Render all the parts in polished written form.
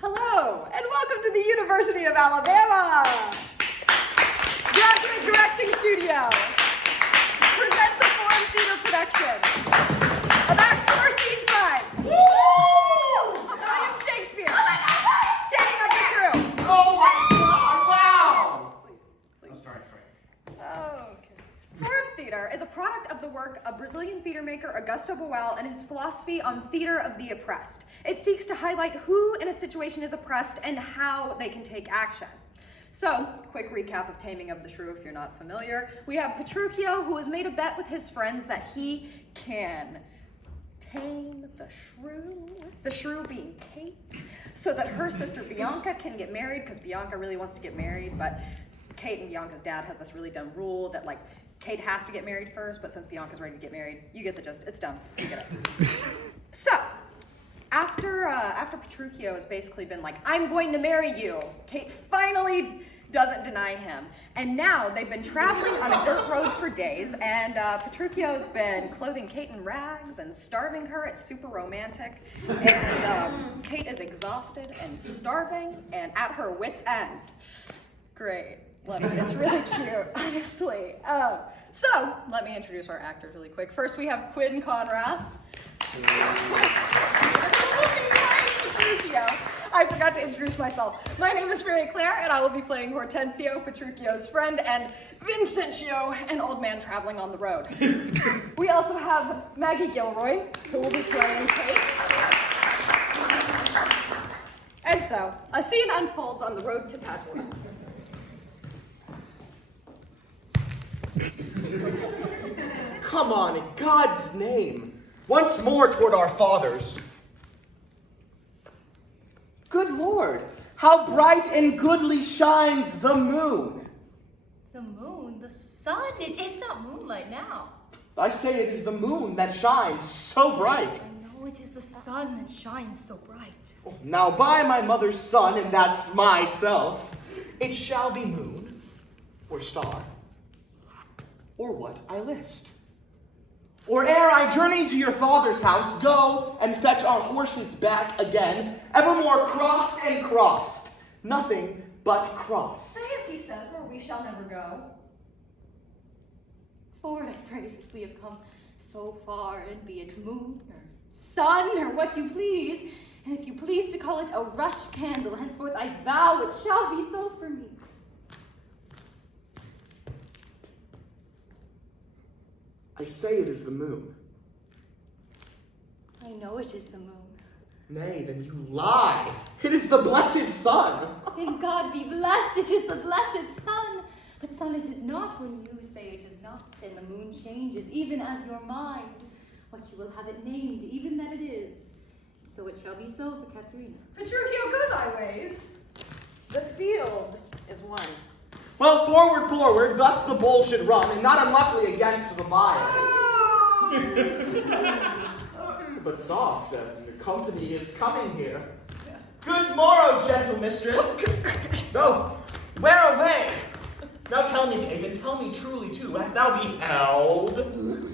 Hello, and welcome to the University of Alabama. Graduate Directing Studio presents a foreign theater production of Acts 4, Scene 5. Woo! I am Shakespeare. Oh my God! Standing up to Shrew. Oh my God! Wow! Please. Let's try. Okay. Foreign theater is a product of the work of Brazilian theater maker Augusto Boal and his philosophy on theater of the oppressed. It seeks to highlight who in a situation is oppressed and how they can take action. So, quick recap of Taming of the Shrew if you're not familiar. We have Petruchio, who has made a bet with his friends that he can tame the shrew being Kate, so that her sister Bianca can get married, because Bianca really wants to get married, but Kate and Bianca's dad has this really dumb rule that, like, Kate has to get married first, but since Bianca's ready to get married, you get the gist. It's dumb. You get it. So, after Petruchio has basically been like, I'm going to marry you, Kate finally doesn't deny him. And now they've been traveling on a dirt road for days, and Petruchio's been clothing Kate in rags and starving her. It's super romantic. And Kate is exhausted and starving and at her wit's end. Great. It's really cute, honestly. So, let me introduce our actors really quick. First, we have Quinn Conrath. I forgot to introduce myself. My name is Mary-Clare, and I will be playing Hortensio, Petruchio's friend, and Vincentio, an old man traveling on the road. We also have Maggie Gilroy, who will be playing Kate. And so, a scene unfolds on the road to Padua. Come on, in God's name. Once more toward our fathers. Good Lord, how bright and goodly shines the moon. The moon? The sun? It's not moonlight now. I say it is the moon that shines so bright. I know it is the sun that shines so bright. Now by my mother's son, and that's myself, it shall be moon, or star, or what I list. Or ere I journey to your father's house, go and fetch our horses back again, evermore crossed and crossed, nothing but cross. Say as he says, or we shall never go. Forward, I pray, since we have come so far, and be it moon or sun or what you please, and if you please to call it a rush candle, henceforth I vow it shall be so for me. I say it is the moon. I know it is the moon. Nay, then you lie. It is the blessed sun. Then God be blessed, it is the blessed sun. But sun it is not when you say it is not, and the moon changes, even as your mind, what you will have it named, even that it is. So it shall be so for Katharina. Petruchio, go thy ways. The field is won. Well, forward, thus the bull should run, and not unluckily against the bias. But soft, the company is coming here. Good morrow, gentle mistress. Oh, where away? Now tell me, Kate, and tell me truly too, hast thou beheld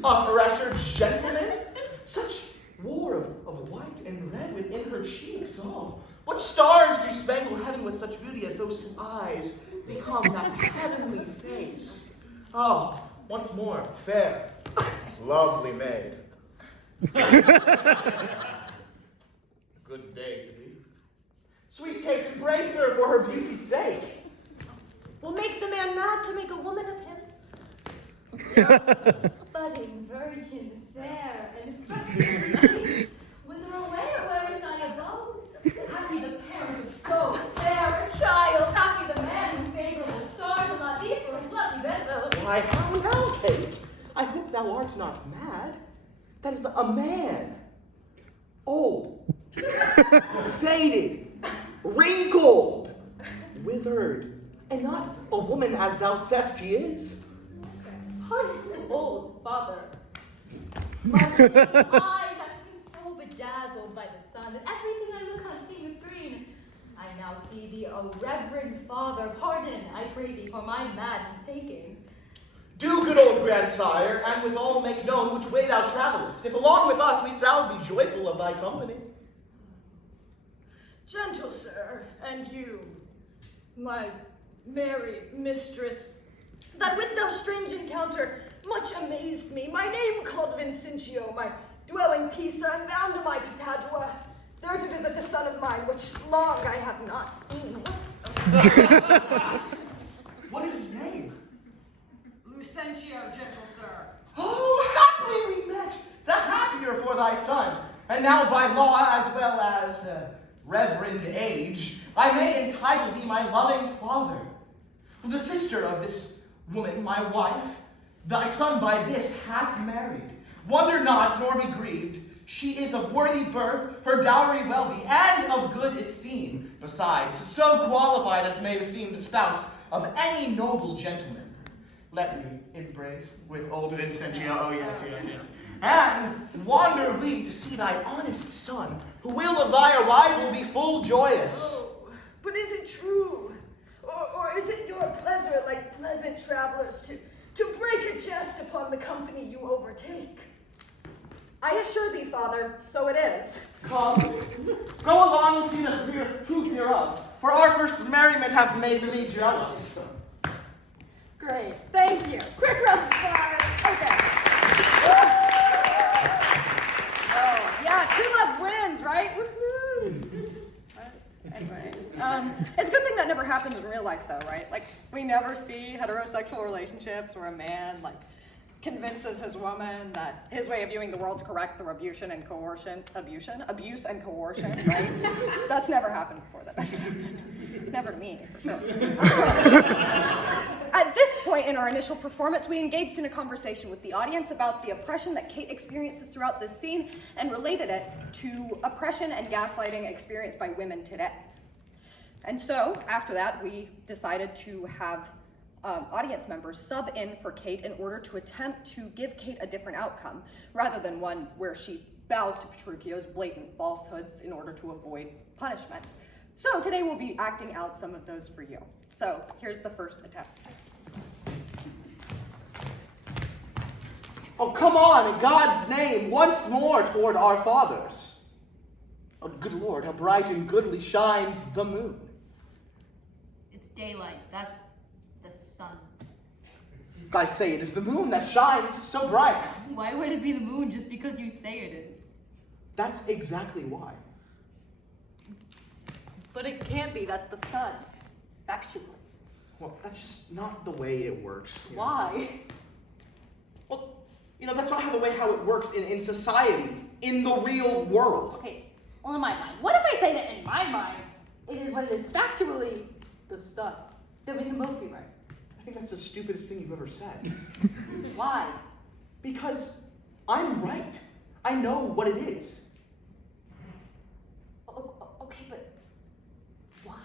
a fresher gentleman? Such war of white and red within her cheeks. Oh, what stars do spangle heaven with such beauty as those two eyes become that heavenly face? Oh, once more, fair, lovely maid. Good day to thee. Sweet Kate, embrace her for her beauty's sake. Will make the man mad to make a woman of him. Budding virgin, fair, and fresh. Whither away, or where is thy abode? Happy the parents of so fair a child, happy the man who favorable stars will not be for his lucky Bethel. Why, how now, Kate? I hope thou art not mad. That is a man. Old, faded, wrinkled, withered, and not a woman as thou sayest he is. Pardon, old father. My eyes have been so bedazzled by the sun that everything I look on seemeth green. I now see thee a reverend father. Pardon, I pray thee, for my mad mistaking. Do, good old grandsire, and withal make known which way thou travellest, if along with us we shall be joyful of thy company. Gentle sir, and you, my merry mistress, that with thou strange encounter much amazed me. My name called Vincentio, my dwelling Pisa, and bound am I to Padua, there to visit a son of mine, which long I have not seen. What is his name? Lucentio, gentle sir. Oh, happily we met, the happier for thy son. And now by law, as well as reverend age, I may entitle thee my loving father. The sister of this woman, my wife, thy son by this hath married. Wonder not, nor be grieved. She is of worthy birth, her dowry wealthy, and of good esteem. Besides, so qualified as may beseem the spouse of any noble gentleman. Let me embrace with old Vincentio, oh yes. And wander we to see thy honest son, who will of thy arrival be full joyous. Oh, but is it true? Or is it your pleasure, like pleasant travelers, to break a jest upon the company you overtake? I assure thee, father, so it is. Come, go along and see the truth hereof, for our first merriment hath made thee jealous. Great, thank you. Quick round of applause. Okay. Oh, yeah, true love wins, right? Woohoo! Anyway, it's a good thing that never happens in real life, though, right? Like, we never see heterosexual relationships where a man, like, convinces his woman that his way of viewing the world's correct through abuse and coercion, right? That's never happened before. That doesn't happen. Never to me, for sure. At this point in our initial performance, we engaged in a conversation with the audience about the oppression that Kate experiences throughout this scene and related it to oppression and gaslighting experienced by women today. And so, after that, we decided to have audience members sub in for Kate in order to attempt to give Kate a different outcome, rather than one where she bows to Petruchio's blatant falsehoods in order to avoid punishment. So today we'll be acting out some of those for you. So here's the first attempt. Oh, come on, in God's name, once more toward our fathers. Oh, good Lord, how bright and goodly shines the moon. It's daylight. That's the sun. I say it is the moon that shines so bright. Why would it be the moon just because you say it is? That's exactly why. But it can't be. That's the sun. Factually. Well, that's just not the way it works. you know. Why? Well, that's not how it works in society, in the real world. Okay, well, in my mind. What if I say that in my mind, it is what it is factually the sun? Then we can both be right. I think that's the stupidest thing you've ever said. Why? Because I'm right. I know what it is. Okay, but why?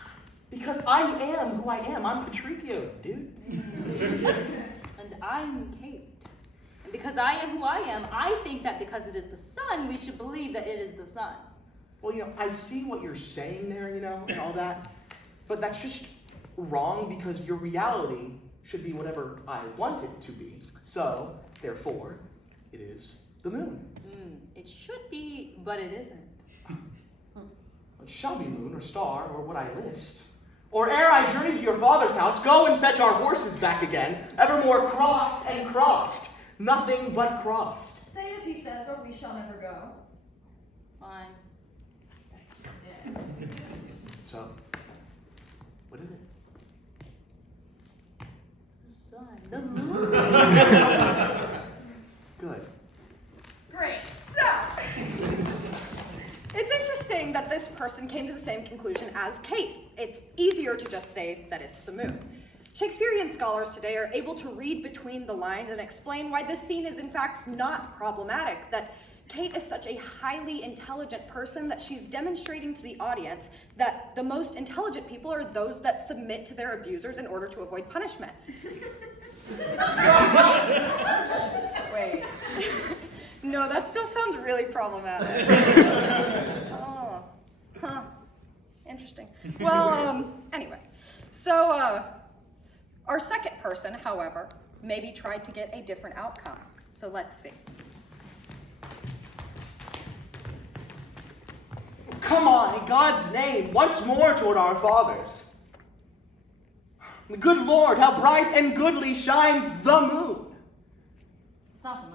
Because I am who I am. I'm Petruchio, dude. And I'm Kate. And because I am who I am, I think that because it is the sun, we should believe that it is the sun. Well, I see what you're saying there, and all that. But that's just wrong because your reality should be whatever I want it to be. So, therefore, it is the moon. It should be, but it isn't. It shall be moon or star or what I list. Or ere I journey to your father's house, go and fetch our horses back again, evermore crossed and crossed, nothing but crossed. Say as he says, or we shall never go. Fine. So, what is it? The sun. The moon. Good. Great. So, it's interesting that this person came to the same conclusion as Kate. It's easier to just say that it's the moon. Shakespearean scholars today are able to read between the lines and explain why this scene is in fact not problematic, that Kate is such a highly intelligent person that she's demonstrating to the audience that the most intelligent people are those that submit to their abusers in order to avoid punishment. Wait. No, that still sounds really problematic. Oh, huh. Interesting. Well, anyway. So, our second person, however, maybe tried to get a different outcome. So let's see. Come on, in God's name, once more toward our fathers. Good Lord, how bright and goodly shines the moon. It's not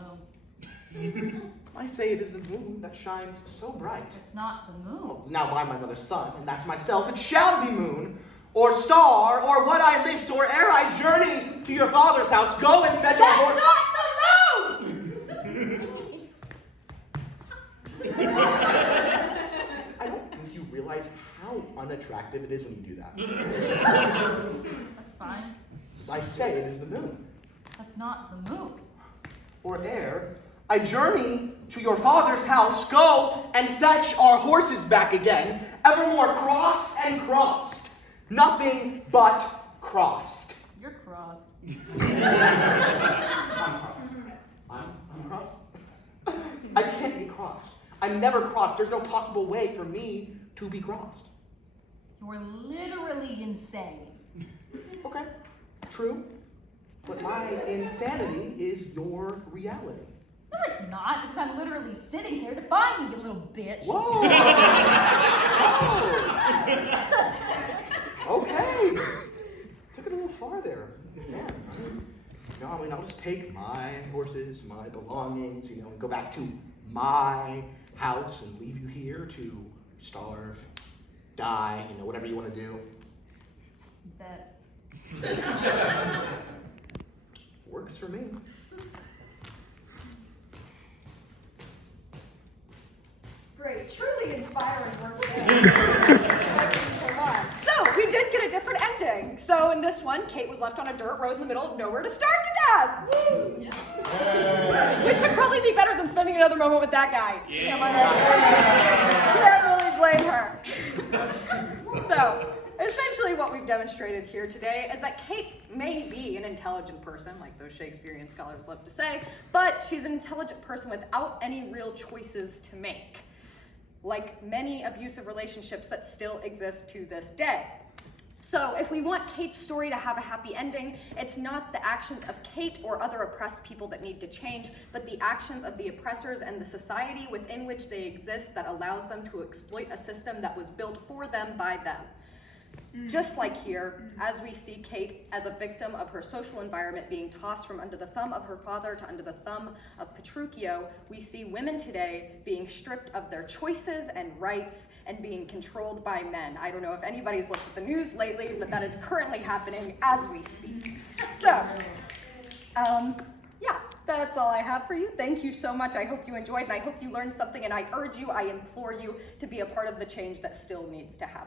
the moon. I say it is the moon that shines so bright. It's not the moon. Now by my mother's son, and that's myself, it shall be moon, or star, or what I list, or ere I journey to your father's house, go and fetch our That's horse. not the moon! I don't think you realize how unattractive it is when you do that. That's fine. I say it is the moon. That's not the moon. Or ere I journey to your father's house, go and fetch our horses back again, evermore crossed and crossed, nothing but crossed. You're crossed. I'm crossed. I can't be crossed. I'm never crossed. There's no possible way for me to be crossed. You're literally insane. Okay, true. But my insanity is your reality. No, it's not, because I'm literally sitting here to find you, you little bitch. Whoa! Whoa! Okay. Took it a little far there. Yeah. No, I mean, I'll just take my horses, my belongings, and go back to my house and leave you here to starve, die, whatever you want to do. Bet. Works for me. Great, truly inspiring work there. So, we did get a different ending. So, in this one, Kate was left on a dirt road in the middle of nowhere to starve to death. Woo! Yeah. Which would probably be better than spending another moment with that guy. Yeah. Can't really blame her. So, essentially what we've demonstrated here today is that Kate may be an intelligent person, like those Shakespearean scholars love to say, but she's an intelligent person without any real choices to make, like many abusive relationships that still exist to this day. So if we want Kate's story to have a happy ending, it's not the actions of Kate or other oppressed people that need to change, but the actions of the oppressors and the society within which they exist that allows them to exploit a system that was built for them by them. Just like here, as we see Kate as a victim of her social environment being tossed from under the thumb of her father to under the thumb of Petruchio, we see women today being stripped of their choices and rights and being controlled by men. I don't know if anybody's looked at the news lately, but that is currently happening as we speak. So, yeah, that's all I have for you. Thank you so much. I hope you enjoyed, and I hope you learned something, and I urge you, I implore you to be a part of the change that still needs to happen.